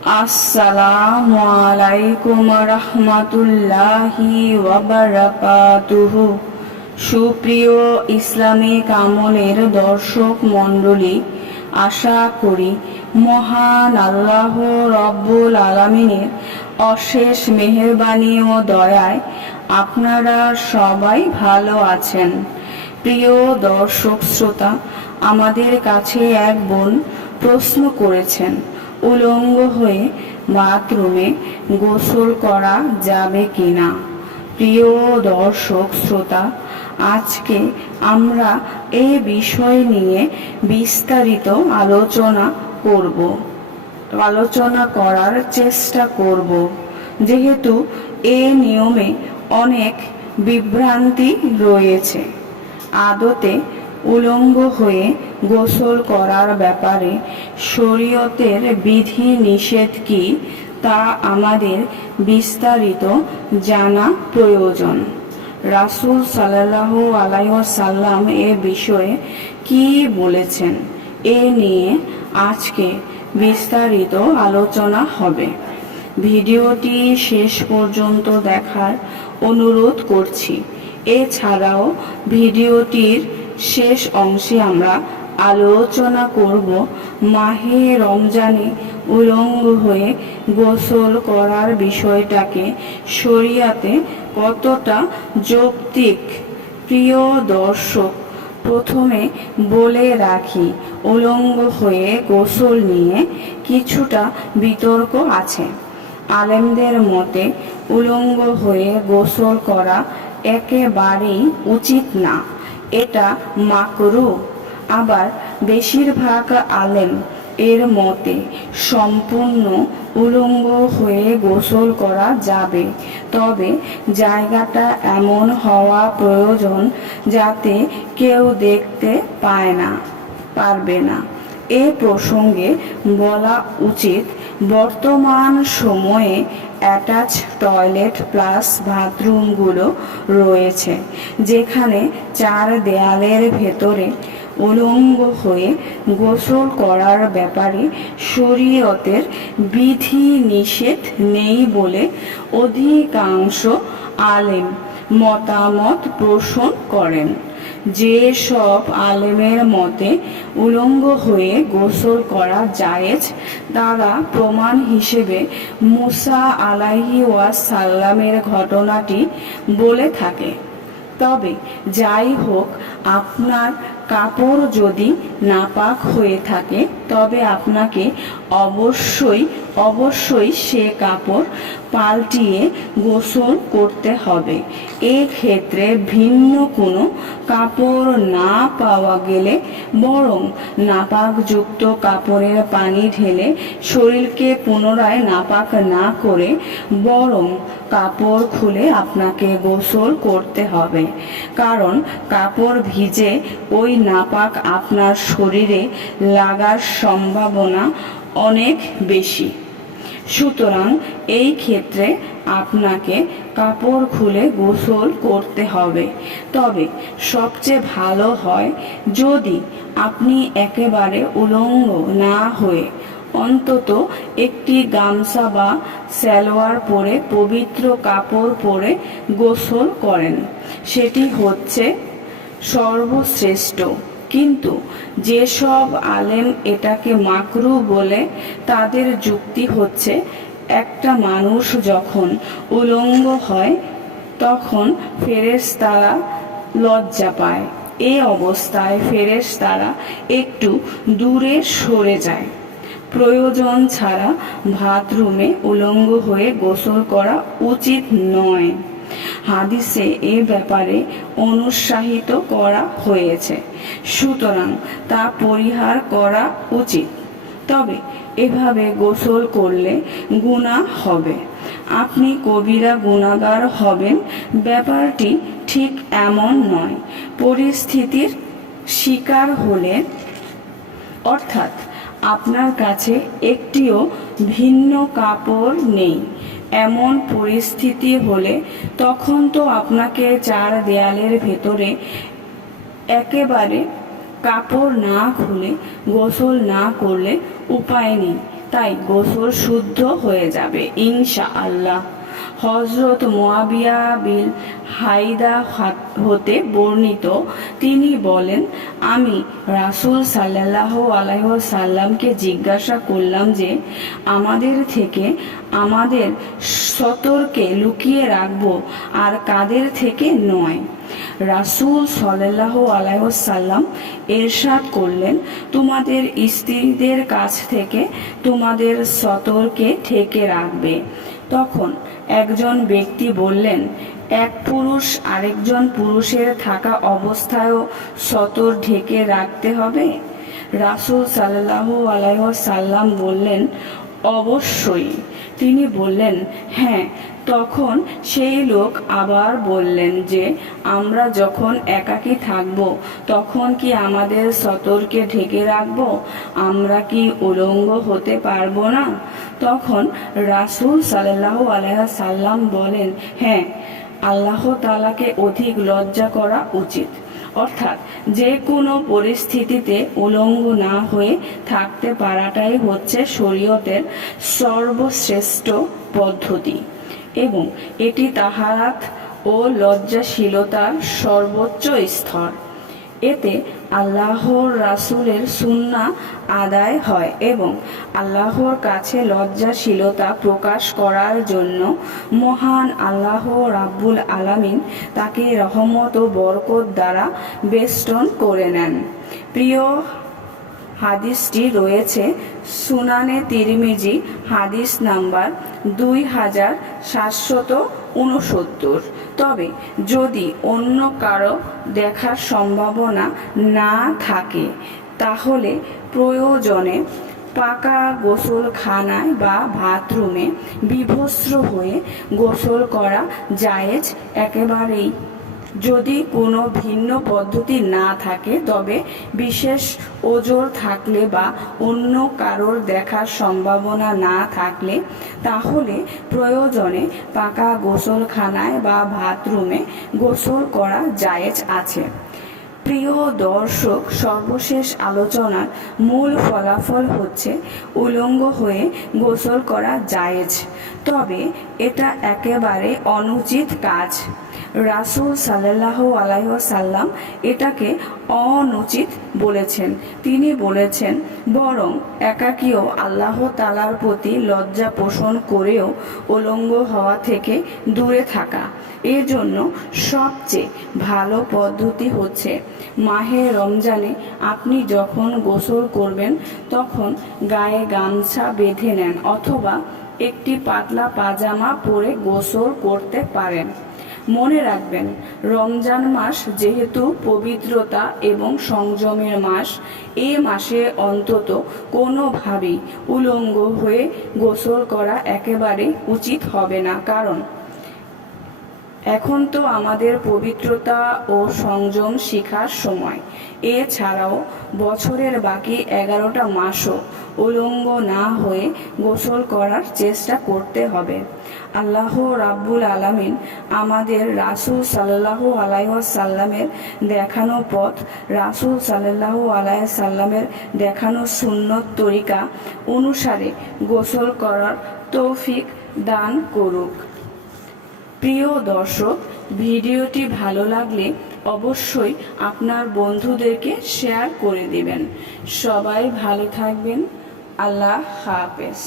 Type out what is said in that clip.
আসসালামু আলাইকুম রহমতুল্লাহি ওয়া বারাকাতুহু। সুপ্রিয় ইসলামিক আমলের দর্শক মণ্ডলী, আশা করি মহান আল্লাহ রব্বুল আলামিনের অশেষ মেহেরবানি ও দয়ায় আপনারা সবাই ভালো আছেন। প্রিয় দর্শক শ্রোতা, আমাদের কাছে এক বোন প্রশ্ন করেছেন, উলঙ্গ হয়ে বাথরুমে গোসল করা যাবে কিনা। প্রিয় দর্শক শ্রোতা, আজকে আমরা এই বিষয় নিয়ে বিস্তারিত আলোচনা করার চেষ্টা করব, যেহেতু এ নিয়মে অনেক বিভ্রান্তি রয়েছে। আদতে উলঙ্গ হয়ে গোসল করার ব্যাপারে শরীয়তের বিধি নিষেধ কি তা আমাদের বিস্তারিত জানা প্রয়োজন। রাসূল সাল্লাল্লাহু আলাইহি ওয়াসাল্লাম এ বিষয়ে কি বলেছেন, এ নিয়ে আজকে বিস্তারিত আলোচনা হবে। ভিডিওটি শেষ পর্যন্ত দেখার অনুরোধ করছি। এছাড়াও ভিডিওটির শেষ অংশে আমরা আলোচনা করব মাহে রমজানে উলঙ্গ হয়ে গোসল করার বিষয়টাকে শরিয়াতে কতটা যৌক্তিক। প্রিয় দর্শক, প্রথমে বলে রাখি, উলঙ্গ হয়ে গোসল নিয়ে কিছুটা বিতর্ক আছে। আলেমদের মতে উলঙ্গ হয়ে গোসল করা একেবারেই উচিত না, এটা মাকরুহ। আবার বেশিরভাগ আলেম এর মতে সম্পূর্ণ উলঙ্গ হয়ে গোসল করা যাবে, তবে জায়গাটা এমন হওয়া প্রয়োজন যাতে কেউ দেখতে পারবে না। এ প্রসঙ্গে বলা উচিত, বর্তমান সময়ে অ্যাটাচ টয়লেট প্লাস বাথরুমগুলো রয়েছে, যেখানে চার দেয়ালের ভেতরে উলঙ্গ হয়ে গোসল করার ব্যাপারে শরীয়তের বিধি নিষেধ নেই বলে অধিকাংশ আলেম মতামত পোষণ করেন। যে সব আলেমের মতে উলঙ্গ হয়ে গোসল করা জায়েজ, তারা প্রমাণ হিসেবে মুসা আলাইহি ওয়াসাল্লামের ঘটনাটি বলে থাকে। তবে যাই হোক, আপনার কাপড় যদি নাপাক হয়ে থাকে তবে আপনাকে অবশ্যই সে কাপড় পাল্টিয়ে গোসল করতে হবে। এক্ষেত্রে ভিন্ন কোনো কাপড় না পাওয়া গেলে বরং নাপাকযুক্ত কাপড়ের পানি ঢেলে শরীরকে পুনরায় নাপাক না করে বরং কাপড় খুলে আপনাকে গোসল করতে হবে, কারণ কাপড় ভিজে ওই নাপাক আপনার শরীরে লাগার সম্ভাবনা অনেক বেশি। সুতরাং এই ক্ষেত্রে আপনাকে কাপড় খুলে গোসল করতে হবে। তবে সবচেয়ে ভালো হয় যদি আপনি একেবারে উলঙ্গ না হয়ে অন্তত একটি গামছা বা সালোয়ার পরে পবিত্র কাপড় পরে গোসল করেন, সেটি হচ্ছে সর্বশ্রেষ্ঠ। কিন্তু যেসব আলেম এটাকে মাকরুহ বলে, তাদের যুক্তি হচ্ছে, একটা মানুষ যখন উলঙ্গ হয় তখন ফেরেশতারা লজ্জা পায়। এই অবস্থায় ফেরেশতারা একটু দূরে সরে যায়। প্রয়োজন ছাড়া বাথরুমে উলঙ্গ হয়ে গোসল করা উচিত নয়। হাদিসে এ ব্যাপারে অনুৎসাহিত করা হয়েছে, সুতরাং তা পরিহার করা উচিত। তবে এভাবে গোসল করলে গুনাহ হবে, আপনি কবিরা গুনাহগার হবেন। ব্যাপারটি ঠিক এমন নয়। পরিস্থিতির শিকার হলে, অর্থাৎ আপনার কাছে একটিও ভিন্ন কাপড় নেই, এমন পরিস্থিতি হলে তখন তো আপনাকে চার দেয়ালের ভেতরে একেবারে কাপড় না খুলে গোসল না করলে উপায় নেই। তাই গোসল শুদ্ধ হয়ে যাবে ইনশাআল্লাহ। হযরত মুয়াবিয়া বিন হাইদা হতে বর্ণিত, তিনি বলেন, আমি রাসূল সাল্লাল্লাহু আলাইহি ওয়াসাল্লামকে জিজ্ঞাসা করলাম যে আমাদের থেকে আমাদের সতরকে লুকিয়ে রাখবো আর কাদের থেকে নয়। রাসূল সাল্লাল্লাহু আলাইহি ওয়াসাল্লাম ইরশাদ করলেন, তোমাদের স্ত্রীদের কাছ থেকে তোমাদের সতরকে ঢেকে রাখবে। তখন একজন ব্যক্তি বললেন, এক পুরুষ আরেকজন পুরুষের থাকা অবস্থায়ও সতর ঢেকে রাখতে হবে? রাসূল সাল্লাল্লাহু আলাইহি ওয়াসাল্লাম বললেন, অবশ্যই। তিনি বললেন, হ্যাঁ। তখন সেই লোক আবার বললেন যে আমরা যখন একাকী থাকব তখন কি আমাদের সতরকে ঢেকে রাখবো? আমরা কি উলঙ্গ হতে পারবো না? তখন রাসূল সাল্লাল্লাহু আলাইহি সাল্লাম বলেন, হ্যাঁ, আল্লাহ তাআলাকে অধিক লজ্জা করা উচিত। অর্থাৎ যে কোনো পরিস্থিতিতে উলঙ্গ না হয়ে থাকতে পারাটাই হচ্ছে শরীয়তের সর্বশ্রেষ্ঠ পদ্ধতি এবং এটি তাহারাত ও লজ্জাশীলতার সর্বোচ্চ স্তর। এতে আল্লাহর রাসূলের সুন্নাহ আদায় হয় এবং আল্লাহর কাছে লজ্জাশীলতা প্রকাশ করার জন্য মহান আল্লাহ রাব্বুল আলামিন তাকে রহমত ও বরকত দ্বারা বেষ্টন করে নেন। প্রিয় হাদিসটি রয়েছে সুনানে তিরমিজি, হাদিস নাম্বার 2769। তবে যদি অন্য কারো দেখার সম্ভাবনা না থাকে তাহলে প্রয়োজনে পাকা গোসলখানায় বা বাথরুমে বিভস্র হয়ে গোসল করা জায়েজ একেবারেই। যদি কোনো ভিন্ন পদ্ধতি না থাকে তবে বিশেষ ওজর থাকলে বা অন্য কারোর দেখার সম্ভাবনা না থাকলে তাহলে প্রয়োজনে পাকা গোসলখানায় বা বাথরুমে গোসল করা জায়েজ আছে। প্রিয় দর্শক, সর্বশেষ আলোচনার মূল ফলাফল হচ্ছে উলঙ্গ হয়ে গোসল করা জায়েজ, তবে এটা একেবারে অনুচিত কাজ। রাসূল সাল্লাল্লাহু আলাইহি ওয়াসাল্লাম এটাকে অনুচিত বলেছেন। তিনি বলেছেন, বরং একাকীও আল্লাহ তাআলার প্রতি লজ্জা পোষণ করেও উলঙ্গ হওয়া থেকে দূরে থাকা। এজন্য সবচেয়ে ভালো পদ্ধতি হচ্ছে মাহে রমজানে আপনি যখন গোসল করবেন তখন গায়ে গামছা বেঁধে নেন অথবা একটি পাতলা পাজামা পরে গোসল করতে পারেন। মনে রাখবেন, রমজান মাস যেহেতু পবিত্রতা এবং সংযমের মাস, এ মাসে অন্তত কোনোভাবেই উলঙ্গ হয়ে গোসল করা একেবারে উচিত হবে না। কারণ এখন তো আমাদের পবিত্রতা ও সংযম শিখার সময়। এছাড়াও বছরের বাকি 11টা মাসও উলঙ্গ না হয়ে গোসল করার চেষ্টা করতে হবে। আল্লাহ রাব্বুল আলামিন আমাদের রাসূল সাল্লাল্লাহু আলাইহি ওয়াসাল্লামের দেখানো পথ, রাসূল সাল্লাল্লাহু আলাইহি সাল্লামের দেখানো সুন্নত তরিকা অনুসারে গোসল করার তৌফিক দান করুক। প্রিয় দর্শক, ভিডিওটি ভালো লাগলে অবশ্যই আপনার বন্ধুদেরকে শেয়ার করে দিবেন। সবাই ভালো থাকবেন। আল্লাহ হাফেজ।